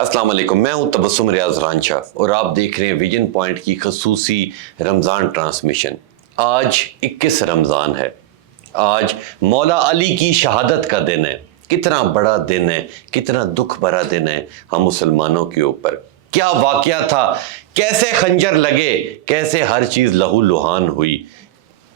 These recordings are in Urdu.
السلام علیکم، میں ہوں تبسم ریاض رانچھا اور آپ دیکھ رہے ہیں ویژن پوائنٹ کی خصوصی رمضان ٹرانسمیشن۔ آج 21 رمضان ہے، آج مولا علی کی شہادت کا دن ہے۔ کتنا بڑا دن ہے، کتنا دکھ بھرا دن ہے ہم مسلمانوں کے اوپر۔ کیا واقعہ تھا، کیسے خنجر لگے، کیسے ہر چیز لہو لہان ہوئی۔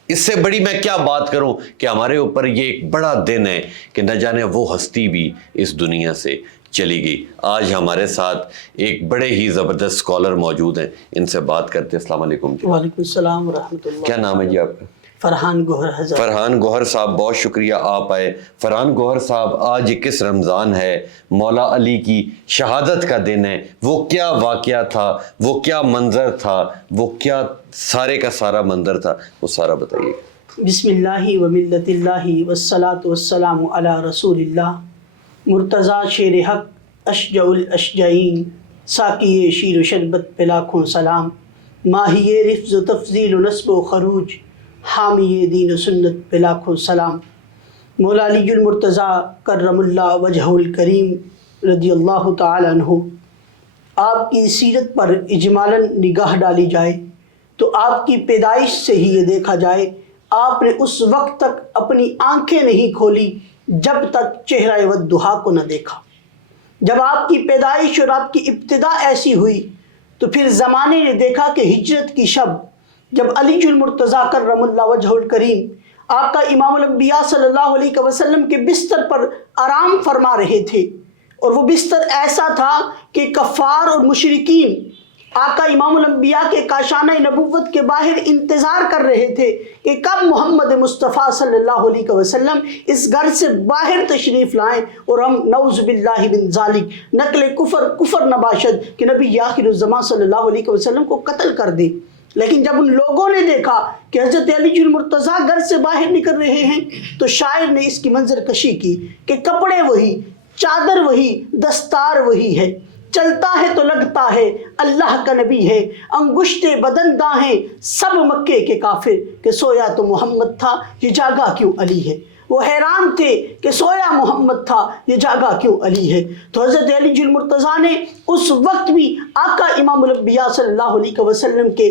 اس سے بڑی میں کیا بات کروں کہ ہمارے اوپر یہ ایک بڑا دن ہے کہ نہ جانے وہ ہستی بھی اس دنیا سے چلی گئی۔ آج ہمارے ساتھ ایک بڑے ہی زبردست اسکالر موجود ہیں، ان سے بات کرتے ہیں۔ السلام علیکم جی۔ وعلیکم السلام ورحمۃ اللہ۔ کیا نام ہے جی آپ کا؟ فرحان گوہر حضرت۔ فرحان گوہر صاحب، بہت شکریہ آپ آئے۔ فرحان گوہر صاحب، آج 21 رمضان ہے، مولا علی کی شہادت کا دن ہے۔ وہ کیا واقعہ تھا، وہ کیا منظر تھا، وہ کیا سارے کا سارا منظر تھا، وہ سارا بتائیے۔ بسم اللہ و ملت اللہ والصلاة والسلام علی رسول اللہ۔ مرتضیٰ شیر حق اشجع الاشجعین، ساقی شیر و شربت پہ لاکھوں سلام۔ ماہی رفض و تفضیل و نصب و خروج، حامی دین و سنت پہ لاکھوں سلام۔ مولا علی المرتضیٰ کرم اللہ وجہ الکریم رضی اللہ تعالی عنہ، آپ کی سیرت پر اجمالاً نگاہ ڈالی جائے تو آپ کی پیدائش سے ہی یہ دیکھا جائے آپ نے اس وقت تک اپنی آنکھیں نہیں کھولی جب تک چہرہ والضحیٰ کو نہ دیکھا۔ جب آپ کی پیدائش اور آپ کی ابتدا ایسی ہوئی تو پھر زمانے نے دیکھا کہ ہجرت کی شب جب علی المرتضیٰ کرم اللہ وجہ الکریم آقا امام الانبیاء صلی اللہ علیہ وسلم کے بستر پر آرام فرما رہے تھے، اور وہ بستر ایسا تھا کہ کفار اور مشرکین آقا امام الانبیاء کے کاشانہ نبوت کے باہر انتظار کر رہے تھے کہ کب محمد مصطفیٰ صلی اللہ علیہ وسلم اس گھر سے باہر تشریف لائیں اور ہم نعوذ باللہ من ذالک نقل کفر نباشد کہ نبی آخر الزمان صلی اللہ علیہ وسلم کو قتل کر دیں۔ لیکن جب ان لوگوں نے دیکھا کہ حضرت علی المرتضیٰ گھر سے باہر نکل رہے ہیں تو شاعر نے اس کی منظر کشی کی کہ کپڑے وہی، چادر وہی، دستار وہی ہے، چلتا ہے تو لگتا ہے اللہ کا نبی ہے، انگشتے بدن داہیں سب مکے کے کافر کہ سویا تو محمد تھا یہ جاگا کیوں علی ہے۔ وہ حیران تھے کہ سویا محمد تھا یہ جاگا کیوں علی ہے۔ تو حضرت علی المرتضیٰ نے اس وقت بھی آقا امام الانبیاء صلی اللہ علیہ وسلم کے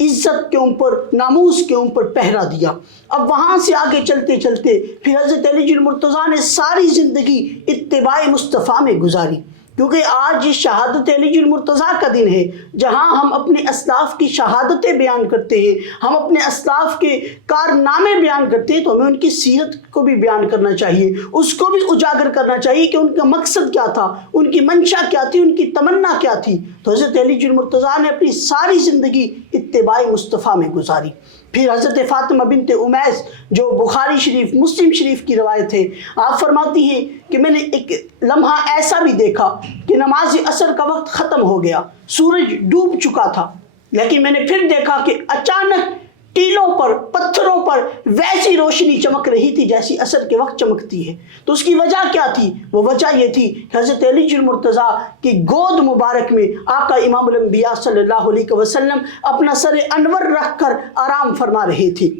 عزت کے اوپر، ناموس کے اوپر پہرا دیا۔ اب وہاں سے آگے چلتے چلتے پھر حضرت علی المرتضیٰ نے ساری زندگی اتباع مصطفیٰ میں گزاری، کیونکہ آج یہ شہادت علی المرتضیٰ کا دن ہے جہاں ہم اپنے اسلاف کی شہادتیں بیان کرتے ہیں، ہم اپنے اسلاف کے کارنامے بیان کرتے ہیں، تو ہمیں ان کی سیرت کو بھی بیان کرنا چاہیے، اس کو بھی اجاگر کرنا چاہیے کہ ان کا مقصد کیا تھا، ان کی منشا کیا تھی، ان کی تمنا کیا تھی۔ تو حضرت علی المرتضیٰ نے اپنی ساری زندگی اتباع مصطفیٰ میں گزاری۔ پھر حضرت فاطمہ بنت امیس جو بخاری شریف، مسلم شریف کی روایت ہے، آپ فرماتی ہیں کہ میں نے ایک لمحہ ایسا بھی دیکھا کہ نماز عصر کا وقت ختم ہو گیا، سورج ڈوب چکا تھا، لیکن میں نے پھر دیکھا کہ اچانک ٹیلوں پر، پتھروں پر ویسی روشنی چمک رہی تھی جیسی عصر کے وقت چمکتی ہے۔ تو اس کی وجہ کیا تھی؟ وہ وجہ یہ تھی کہ حضرت علی المرتضیٰ کی گود مبارک میں آقا امام الانبیاء صلی اللہ علیہ وسلم اپنا سر انور رکھ کر آرام فرما رہے تھے۔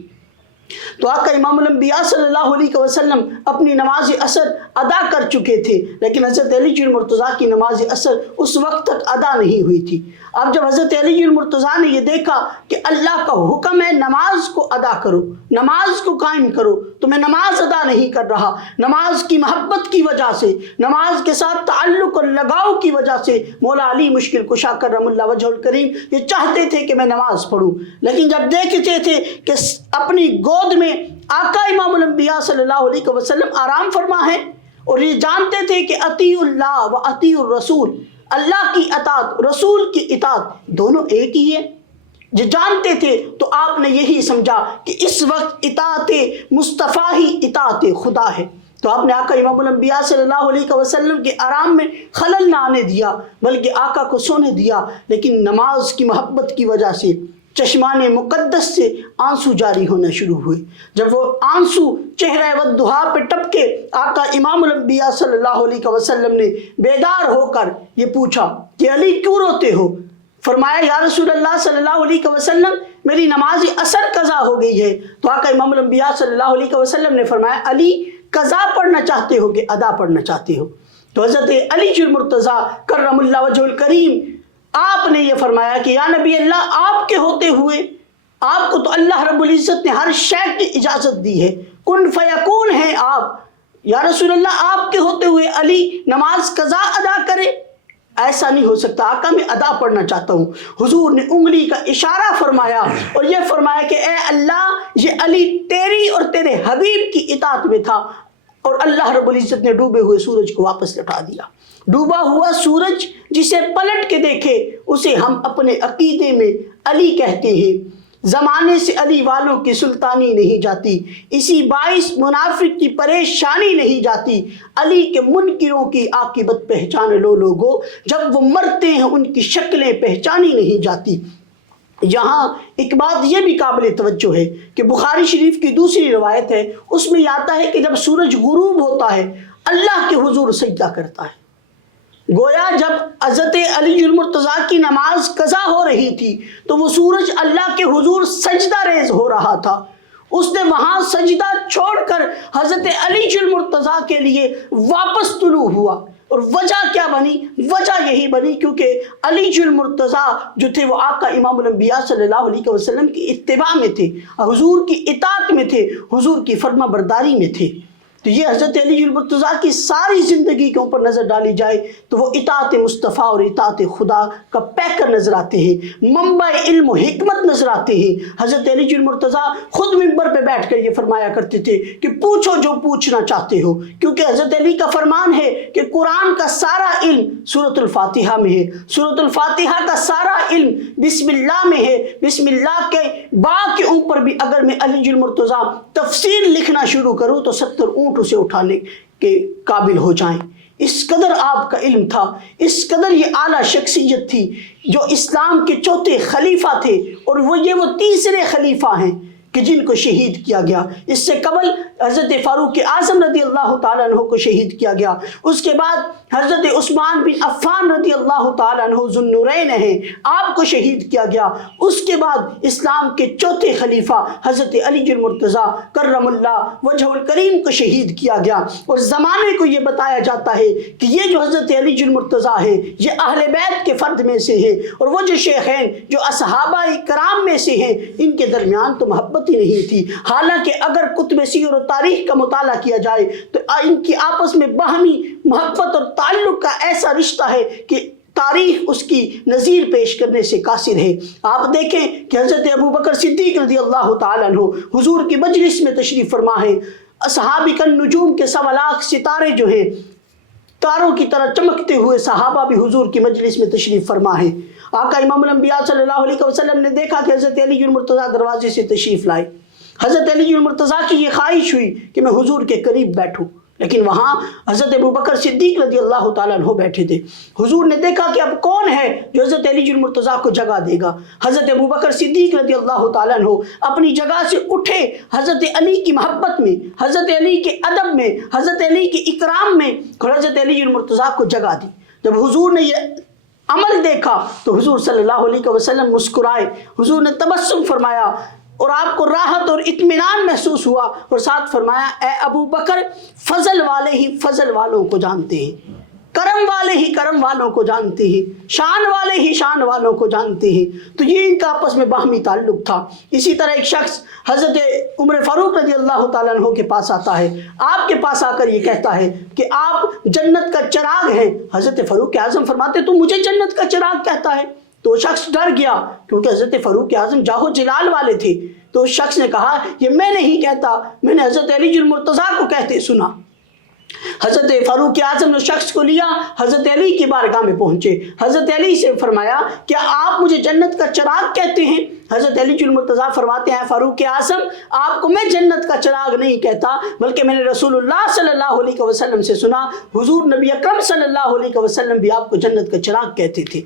تو آقا امام الانبیاء صلی اللہ علیہ وسلم اپنی نماز عصر ادا کر چکے تھے، لیکن حضرت علی المرتضیٰ کی نماز عصر اس وقت تک ادا نہیں ہوئی تھی۔ اب جب حضرت علی المرتضیٰ نے یہ دیکھا کہ اللہ کا حکم ہے نماز کو ادا کرو، نماز کو قائم کرو، تو میں نماز ادا نہیں کر رہا، نماز کی محبت کی وجہ سے، نماز کے ساتھ تعلق اور لگاؤ کی وجہ سے مولا علی مشکل کشا کرم اللہ وجہ الکریم یہ چاہتے تھے کہ میں نماز پڑھوں، لیکن جب دیکھتے تھے کہ اپنی گود میں آقا امام الانبیاء صلی اللہ علیہ وسلم آرام فرما ہے، اور یہ جانتے تھے کہ اطیع اللہ و اطیع الرسول، اللہ کی اطاعت، رسول کی اطاعت دونوں ایک ہی ہے، جو جانتے تھے تو آپ نے یہی سمجھا کہ اس وقت اطاعت مصطفیٰ ہی اطاعت خدا ہے۔ تو آپ نے آقا امام الانبیاء صلی اللہ علیہ وسلم کے آرام میں خلل نہ آنے دیا، بلکہ آقا کو سونے دیا، لیکن نماز کی محبت کی وجہ سے چشمان مقدس سے آنسو جاری ہونا شروع ہوئے۔ جب وہ آنسو چہرہ والضحیٰ پہ ٹپکے، آقا امام الانبیاء صلی اللہ علیہ وسلم نے بیدار ہو کر یہ پوچھا کہ علی کیوں روتے ہو؟ فرمایا یا رسول اللہ صلی اللہ علیہ وسلم میری نماز عصر قضا ہو گئی ہے۔ تو آقا امام الانبیاء صلی اللہ علیہ وسلم نے فرمایا علی قضا پڑھنا چاہتے ہو کہ ادا پڑھنا چاہتے ہو؟ تو حضرت علی المرتضیٰ کرم اللہ وجہ الکریم آپ نے یہ فرمایا کہ یا نبی اللہ آپ کے ہوتے ہوئے آپ کو تو اللہ رب العزت نے ہر شے کی اجازت دی ہے، کن فیکون ہیں آپ، یا رسول اللہ آپ کے ہوتے ہوئے علی نماز قضا ادا کرے، ایسا نہیں ہو سکتا آقا میں ادا پڑھنا چاہتا ہوں۔ حضور نے انگلی کا اشارہ فرمایا اور یہ فرمایا کہ اے اللہ یہ علی تیری اور تیرے حبیب کی اطاعت میں تھا، اور اللہ رب العزت نے ڈوبے ہوئے سورج کو واپس لٹا دیا۔ ڈوبا ہوا سورج جسے پلٹ کے دیکھے اسے ہم اپنے عقیدے میں علی کہتے ہیں۔ زمانے سے علی والوں کی سلطانی نہیں جاتی، اسی باعث منافق کی پریشانی نہیں جاتی۔ علی کے منکروں کی عاقبت پہچان لو لوگو، جب وہ مرتے ہیں ان کی شکلیں پہچانی نہیں جاتی۔ یہاں ایک بات یہ بھی قابل توجہ ہے کہ بخاری شریف کی دوسری روایت ہے، اس میں یہ آتا ہے کہ جب سورج غروب ہوتا ہے اللہ کے حضور سجدہ کرتا ہے۔ گویا جب حضرت علی المرتضیٰ کی نماز قضا ہو رہی تھی تو وہ سورج اللہ کے حضور سجدہ ریز ہو رہا تھا، اس نے وہاں سجدہ چھوڑ کر حضرت علی المرتضیٰ کے لیے واپس طلوع ہوا، اور وجہ کیا بنی؟ وجہ یہی بنی کیونکہ علی المرتضیٰ جو تھے وہ آقا امام الانبیاء صلی اللہ علیہ وسلم کی اتباع میں تھے، حضور کی اطاعت میں تھے، حضور کی فرما برداری میں تھے۔ تو یہ حضرت علی المرتضیٰ کی ساری زندگی کے اوپر نظر ڈالی جائے تو وہ اطاعت مصطفیٰ اور اطاعت خدا کا پیکر نظر آتے ہیں، منبع علم و حکمت نظر آتے ہیں۔ حضرت علی المرتضیٰ خود منبر پہ بیٹھ کر یہ فرمایا کرتے تھے کہ پوچھو جو پوچھنا چاہتے ہو، کیونکہ حضرت علی کا فرمان ہے کہ قرآن کا سارا علم سورۃ الفاتحہ میں ہے، سورۃ الفاتحہ کا سارا علم بسم اللہ میں ہے، بسم اللہ کے با کے اوپر بھی اگر میں علی المرتضیٰ تفسیر لکھنا شروع کروں تو 70 اونٹ اسے اٹھانے کے قابل ہو جائیں۔ اس قدر آپ کا علم تھا، اس قدر یہ اعلیٰ شخصیت تھی جو اسلام کے چوتھے خلیفہ تھے، اور وہ تیسرے خلیفہ ہیں کہ جن کو شہید کیا گیا۔ اس سے قبل حضرت فاروق اعظم رضی اللہ تعالیٰ عنہ کو شہید کیا گیا، اس کے بعد حضرت عثمان بن عفان رضی اللہ تعالیٰ عنہ ذو النورین ہیں، آپ کو شہید کیا گیا۔ اس کے بعد اسلام کے چوتھے خلیفہ حضرت علی المرتضیٰ کرم اللہ وجہ الکریم کو شہید کیا گیا، اور زمانے کو یہ بتایا جاتا ہے کہ یہ جو حضرت علی المرتضیٰ ہیں یہ اہل بیت کے فرد میں سے ہیں، اور وہ جو شیخین جو اصحابہ کرام میں سے ہیں ان کے درمیان تو محبت ہی نہیں تھی۔ حالانکہ اگر کتب سیر و تاریخ کا مطالعہ کیا جائے تو ان کی آپس میں باہمی محبت اور تعلق کا ایسا رشتہ ہے کہ تاریخ اس کی نظیر پیش کرنے سے قاصر ہے۔ آپ دیکھیں کہ حضرت ابو بکر صدیق رضی اللہ تعالیٰ عنہ حضور کی مجلس میں تشریف فرما ہے، اصحاب النجوم کے 1.25 لاکھ ستارے جو ہیں تاروں کی طرح چمکتے ہوئے صحابہ بھی حضور کی مجلس میں تشریف فرما ہے۔ آقا امام الانبیاء صلی اللہ علیہ وسلم نے دیکھا کہ حضرت علی المرتضیٰ دروازے سے تشریف لائے۔ حضرت علی المرتضیٰ کی یہ خواہش ہوئی کہ میں حضور کے قریب بیٹھوں، لیکن وہاں حضرت ابو بکر صدیق رضی اللہ تعالیٰ عنہ بیٹھے تھے۔ حضور نے دیکھا کہ اب کون ہے جو حضرت علی المرتضیٰ کو جگہ دے گا۔ حضرت ابو بکر صدیق رضی اللہ تعالیٰ عنہ اپنی جگہ سے اٹھے، حضرت علی کی محبت میں، حضرت علی کے ادب میں، حضرت علی کے اکرام میں حضرت علی المرتضیٰ کو جگہ دی۔ جب حضور نے یہ عمل دیکھا تو حضور صلی اللہ علیہ وسلم مسکرائے، حضور نے تبسم فرمایا اور آپ کو راحت اور اطمینان محسوس ہوا، اور ساتھ فرمایا اے ابو بکر فضل والے ہی فضل والوں کو جانتے ہیں، کرم والے ہی کرم والوں کو جانتے ہیں، شان والے ہی شان والوں کو جانتے ہیں۔ تو یہ ان کا آپس میں باہمی تعلق تھا۔ اسی طرح ایک شخص حضرت عمر فاروق رضی اللہ تعالیٰ عنہ کے پاس آتا ہے، آپ کے پاس آ کر یہ کہتا ہے کہ آپ جنت کا چراغ ہیں۔ حضرت فاروق اعظم فرماتے تو مجھے جنت کا چراغ کہتا ہے؟ تو وہ شخص ڈر گیا کیونکہ حضرت فاروق اعظم جاہو جلال والے تھے۔ تو اس شخص نے کہا یہ میں نہیں کہتا، میں نے حضرت علی المرتضیٰ کو کہتے سنا۔ حضرت فاروق اعظم نے شخص کو لیا، حضرت علی کی بارگاہ میں پہنچے، حضرت علی سے فرمایا کیا آپ مجھے جنت کا چراغ کہتے ہیں؟ حضرت علی المرتضیٰ فرماتے ہیں فاروق اعظم آپ کو میں جنت کا چراغ نہیں کہتا، بلکہ میں نے رسول اللہ صلی اللہ علیہ وسلم سے سنا، حضور نبی اکرم صلی اللہ علیہ وسلم بھی آپ کو جنت کا چراغ کہتے تھے۔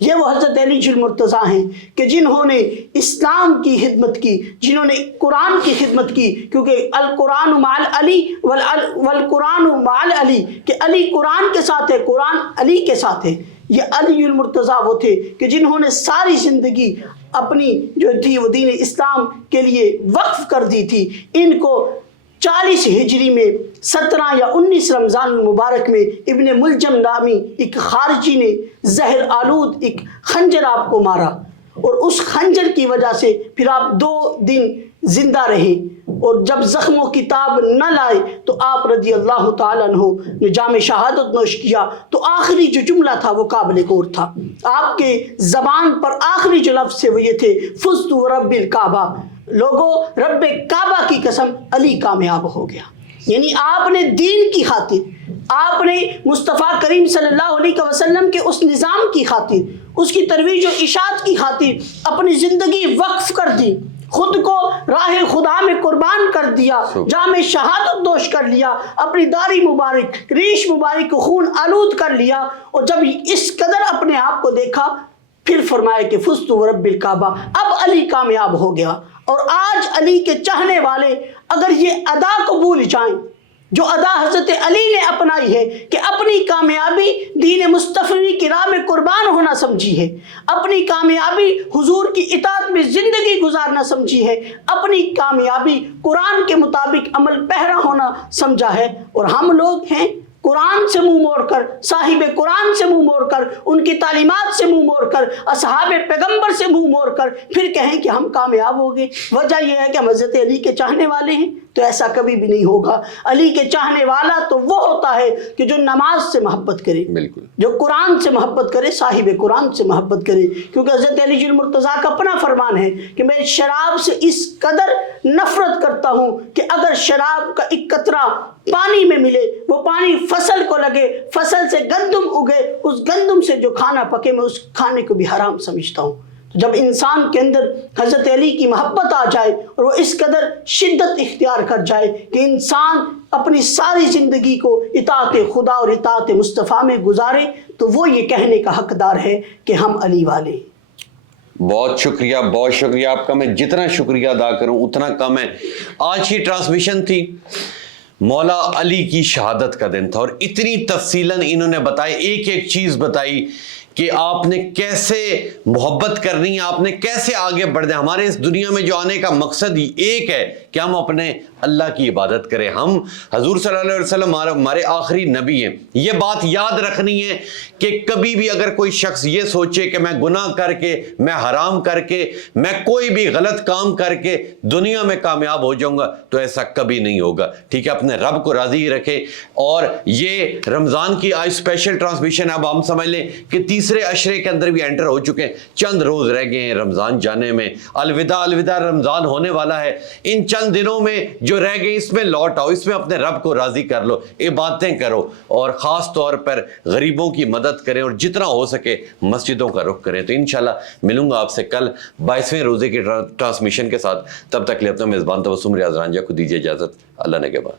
یہ وہ حضرت علی المرتضیٰ ہیں کہ جنہوں نے اسلام کی خدمت کی، جنہوں نے قرآن کی خدمت کی، کیونکہ القرآن مع علی والقرآن مع علی، کہ علی قرآن کے ساتھ ہے، قرآن علی کے ساتھ ہے۔ یہ علی المرتضیٰ وہ تھے کہ جنہوں نے ساری زندگی اپنی جو تھی وہ دین اسلام کے لیے وقف کر دی تھی۔ ان کو 40 ہجری میں 17 یا 19 رمضان المبارک میں ابن ملجم نامی ایک خارجی نے زہر آلود ایک خنجر آپ کو مارا، اور اس خنجر کی وجہ سے پھر آپ 2 دن زندہ رہے، اور جب زخموں کی تاب نہ لائے تو آپ رضی اللہ تعالیٰ عنہ نے جام شہادت نوش کیا، تو آخری جو جملہ تھا وہ قابل غور تھا۔ آپ کے زبان پر آخری جو لفظ تھے وہ یہ تھے، فزت ورب الکعبہ، لوگوں رب کعبہ کی قسم علی کامیاب ہو گیا۔ یعنی آپ نے دین کی خاطر، آپ نے مصطفیٰ کریم صلی اللہ علیہ وسلم کے اس نظام کی خاطر، اس کی ترویج و اشاعت کی خاطر اپنی زندگی وقف کر دی، خود کو راہ خدا میں قربان کر دیا، جام شہادت نوش کر لیا، اپنی داڑھی مبارک، ریش مبارک کو خون آلود کر لیا، اور جب اس قدر اپنے آپ کو دیکھا پھر فرمایا کہ فزت ورب الکعبہ، اب علی کامیاب ہو گیا۔ اور آج علی کے چاہنے والے اگر یہ ادا کو بھول جائیں جو ادا حضرت علی نے اپنائی ہے کہ اپنی کامیابی دین مصطفی کی راہ میں قربان ہونا سمجھی ہے، اپنی کامیابی حضور کی اطاعت میں زندگی گزارنا سمجھی ہے، اپنی کامیابی قرآن کے مطابق عمل پیرا ہونا سمجھا ہے، اور ہم لوگ ہیں قرآن سے منہ موڑ کر، صاحب قرآن سے منہ موڑ کر، ان کی تعلیمات سے منہ موڑ کر، اصحاب پیغمبر سے منہ موڑ کر پھر کہیں کہ ہم کامیاب ہو گئے۔ وجہ یہ ہے کہ ہم حضرت علی کے چاہنے والے ہیں، تو ایسا کبھی بھی نہیں ہوگا۔ علی کے چاہنے والا تو وہ ہوتا ہے کہ جو نماز سے محبت کرے، بالکل، جو قرآن سے محبت کرے، صاحب قرآن سے محبت کرے، کیونکہ حضرت علی المرتضیٰ کا اپنا فرمان ہے کہ میں شراب سے اس قدر نفرت کرتا ہوں کہ اگر شراب کا ایک قطرہ پانی میں ملے، وہ پانی فصل کو لگے، فصل سے گندم اگے، اس گندم سے جو کھانا پکے میں اس کھانے کو بھی حرام سمجھتا ہوں۔ تو جب انسان کے اندر حضرت علی کی محبت آ جائے اور وہ اس قدر شدت اختیار کر جائے کہ انسان اپنی ساری زندگی کو اطاعت خدا اور اطاعت مصطفیٰ میں گزارے، تو وہ یہ کہنے کا حقدار ہے کہ ہم علی والے ہیں۔ بہت شکریہ، بہت شکریہ آپ کا، میں جتنا شکریہ ادا کروں اتنا کم ہے۔ آج کی ٹرانسمیشن تھی مولا علی کی شہادت کا دن تھا، اور اتنی تفصیلاً انہوں نے بتائی، ایک ایک چیز بتائی کہ آپ نے کیسے محبت کرنی ہے، آپ نے کیسے آگے بڑھنا ہے۔ ہمارے اس دنیا میں جو آنے کا مقصد ہی ایک ہے کہ ہم اپنے اللہ کی عبادت کریں۔ ہم حضور صلی اللہ علیہ وسلم ہمارے آخری نبی ہیں۔ یہ بات یاد رکھنی ہے کہ کبھی بھی اگر کوئی شخص یہ سوچے کہ میں گناہ کر کے، میں حرام کر کے، میں کوئی بھی غلط کام کر کے دنیا میں کامیاب ہو جاؤں گا، تو ایسا کبھی نہیں ہوگا۔ ٹھیک ہے، اپنے رب کو راضی رکھے۔ اور یہ رمضان کی آج اسپیشل ٹرانسمیشن، اب ہم سمجھ لیں کہ تیسرے عشرے کے اندر بھی انٹر ہو چکے ہیں، چند روز رہ گئے ہیں رمضان جانے میں۔ الوداع الوداع رمضان ہونے والا ہے۔ ان چند دنوں میں جو رہ گئی اس میں لوٹ آؤ، اس میں اپنے رب کو راضی کر لو، عبادتیں کرو، اور خاص طور پر غریبوں کی مدد کریں، اور جتنا ہو سکے مسجدوں کا رخ کریں۔ تو انشاءاللہ ملوں گا آپ سے کل 22ویں روزے کی ٹرانسمیشن کے ساتھ۔ تب تک لیے اپنا میزبان تبسم ریاض رانجھا کو دیجیے اجازت۔ اللہ نے کے بعد۔